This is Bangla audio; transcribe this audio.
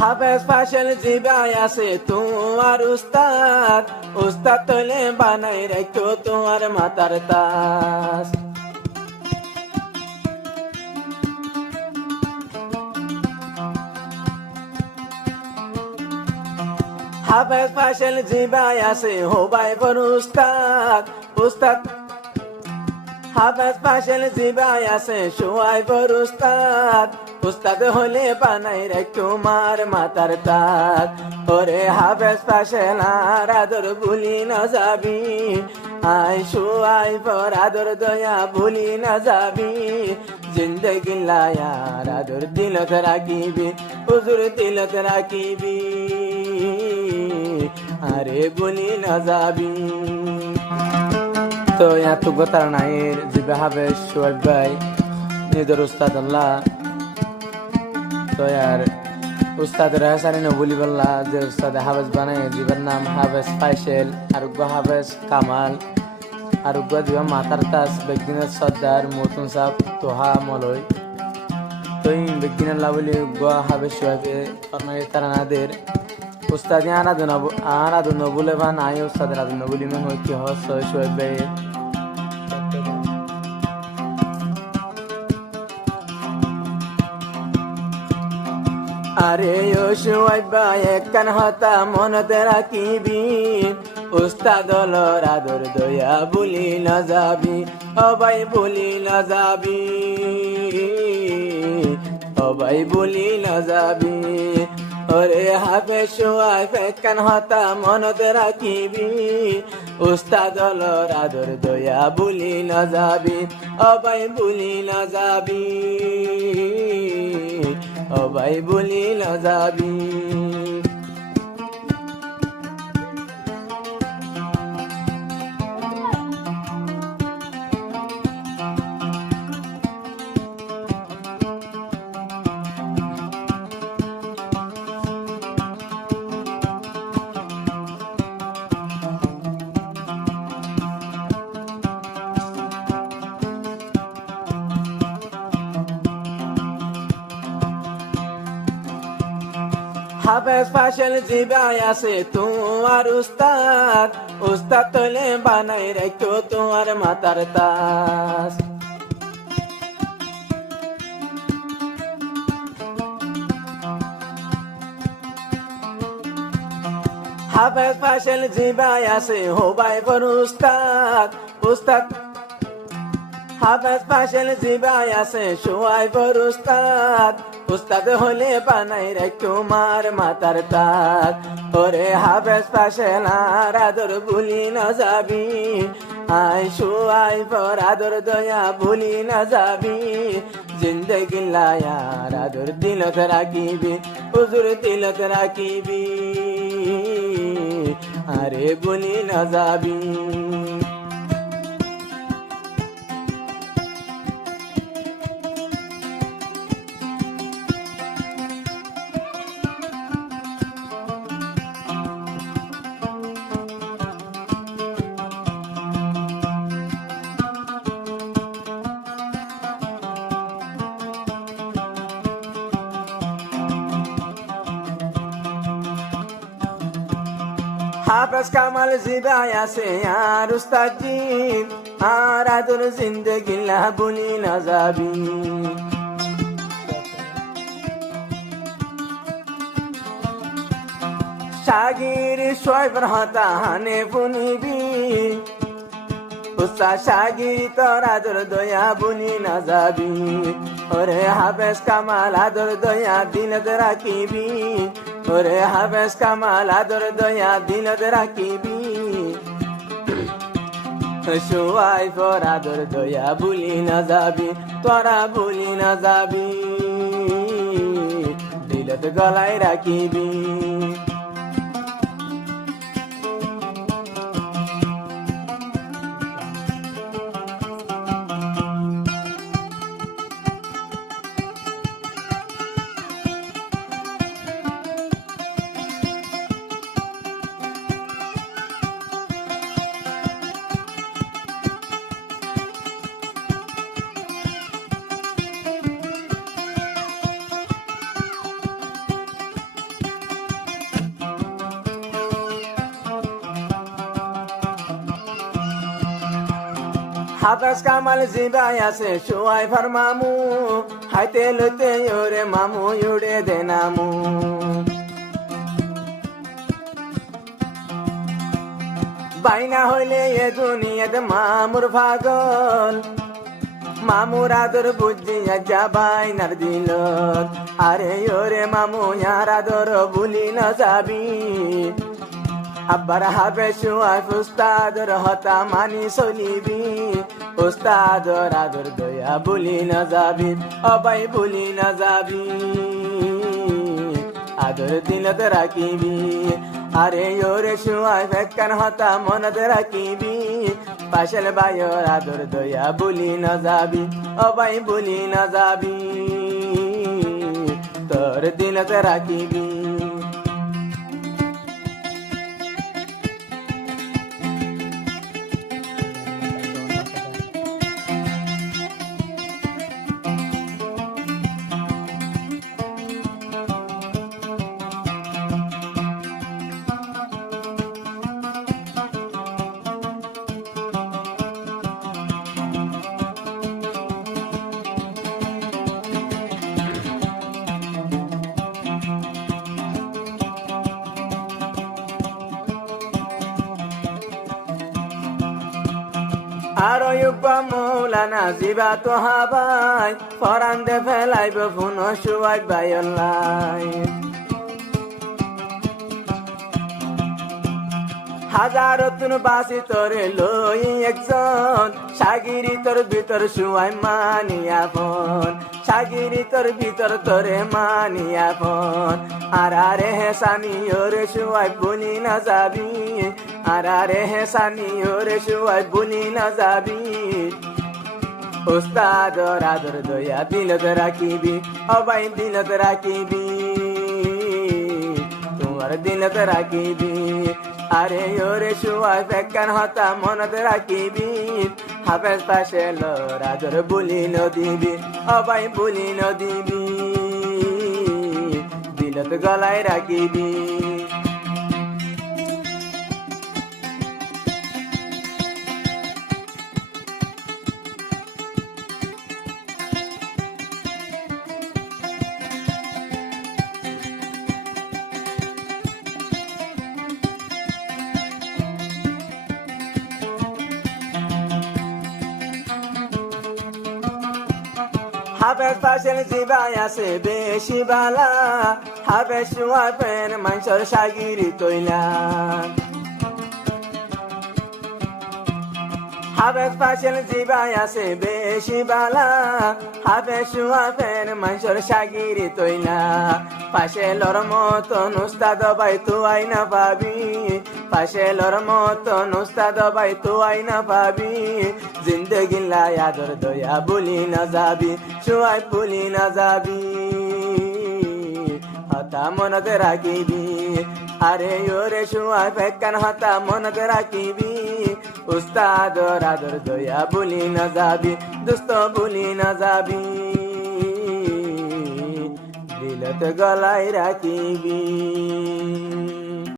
হাফেজ ফাশল জিবাই আছে তোমার উস্তাদ, উস্তাদ তলে বানাই রাখো তোমার মাতার তাস। হাফেজ ফাশল জিবাই আছে হোবাই বর উস্তাদ, উস্তাদ হাফেজ ফাশল জিবাই আছে সোয়াই বর উস্তাদ, উস্তাদ হলে বানাই রে তোমার মাতার তাক। ওরে হাফেজ ফাশল আর আদর ভুলি না যাবি, আই সোয়াই বর আদর দয়া ভুলি না যাবি, জিন্দগি লায়ার আদর দিলত রাখিবি, হুজুর দিলত রাখিবি, আরে ভুলি না যাবি। তো এত গোতার নাইর জিবে হাফেজ সোয়াই ভাই নিজের উস্তাদ আল্লাহ। তো यार উস্তাদ রাহসানি ন বলি বললা যে উস্তাদ হাফেজ বানাই জীবের নাম হাফেজ ফাইসেল, আরুগ্য হাফেজ কামাল, আরুগ্য দিবা মাতার তাস বেগিনের সর্দার মতুন সাহ তোহা মলয়। তো ইন বেগিনের লাবলি গো হাফেজ সোয়াইকে আপনার তারানাদের উস্তাদ আনাদু নবুলে ভান আই উস্তাদ আনাদু নবুলি মন হয় কি হস সোয়াই ভাই। আরে ও সোয়াই ভাই একখান হতা মনতে রাখিবি, উস্তাদ হলর আদর দয়া ভুলি না যাবি, ও ভাই ভুলি না যাবি, ও ভাই ভুলি না যাবি। ওরে হাফেজ সোয়াই একখান হতা মনতে রাখিবি, উস্তাদ হলর আদর দয়া ভুলি না যাবি, ও ভাই ভুলি না যাবি, ও ভাই ভুলি না যাবি। হাফেজ ফাশল জিবাই আছে তোমার উস্তাদ, উস্তাদ তলে বানাই রাখো তোমার মাতার তাস। হাফেজ ফাশল জিবাই আছে হোবাই বর উস্তাদ, উস্তাদ হাফেজ ফাশল জিবাই আছে সোয়াই বর উস্তাদ, উস্তাদ হলে বানাই রে তোমার মাতার তাক। ওরে হাফেজ ফাশল আর আদর ভুলি না যাবি, আই সোয়াই বর আদর দয়া ভুলি না যাবি, জিন্দগি লায়ার আদর দিলত রাখিবি, হুজুর দিলত রাখিবি, আরে ভুলি না যাবি। হাফেজ কামাল জিবাই আছে আর উস্তাদ জি, আর আদর জিন্দগি লা ভুলি না যাবি। শাগির সোয়াইবার হতা হানে ফুনিবি, উস্তাদ শাগির তোর আদর দয়া ভুলি না যাবি। ওরে হাফেজ কামাল আদর দয়া দিলত রাখিবি, ওরে হাফেজ কামাল আদর দয়া দিলত রাখিবি, সোয়াই বর আদর দয়া ভুলি না যাবি, তোরা ভুলি না যাবি, দিলত গলায় রাখিবি। হাফেজ কামাল জিবাই আছে সুয়াইফার মামু হাইতে লইতে ওরে মামু উড়ে দে নামু বাইনা হইলে এ দুনিয়াতে মামুর পাগল মামুর আদর বুঝিয়া যা বাইনার দিল আরে ওরে মামু ইয়ার আদর ভুলি না যাবি আব্বার হাফেজ সুয়াইফ উস্তাদর হতা মানি চলিবি উস্তাদর আদর দয়া ভুলি না যাবি অবাই ভুলি না যাবি আদর দিলত রাখিবি আরে ওরে সুয়াইফ একখান হতা মনত রাখিবি পাশের বায়র আদর দয়া ভুলি না যাবি অবাই ভুলি না যাবি তোর দিলত রাখিবি আরো ইউবা মৌলানা জিবা তো হাবাই ফরান দে ফেলাইব ফোন সুয়াই বাইলাই হাজার তুন বাসি তোরে লই একজন সাগিরি তোর ভিতর সুয়াই মানিয়া ফোন সাগিরি তোর ভিতর তোরে মানিয়া ফোন আর আরে হেসানি ওরে সুয়াই ভুলি না যাবি আর আরে হেসানি ওরে সুয়াই ভুলি না যাবি উস্তাদর আদর দয়া দিলত রাখিবি অবাই দিলত রাখিবি তোমার দিলত রাখিবি আরে ওরে সুয়াইফ একখান হতা মনত রাখিবি হাফেজ পাশে লোর আদর ভুলি ন দিবি অবাই ভুলি ন দিবি দিলত গলায় রাখিবি হাফেজ পাশের জিবাই আছে বেশি বালা হাফেজ সুয়াইফের মাংসর সাগিরি তৈলা হাফেজ পাশের জিবাই আছে বেশি বালা হাফেজ সুয়াইফের মাংসর সাগিরি তৈলা পাশে লর মতন উস্তাদ ভাই তো আই না পাবি পাশে লর মতন উস্তাদ ভাই তো আই না পাবি জিন্দগি লাই আদর দয়া ভুলি না যাবি সুয়াই ভুলি না যাবি হতা মনত রাখিবি আরে ওরে সুয়াই একখান হতা মনত রাখিবি উস্তাদর আদর দয়া ভুলি না যাবি দোস্ত ভুলি না যাবি দিলত গলায় রাখিবি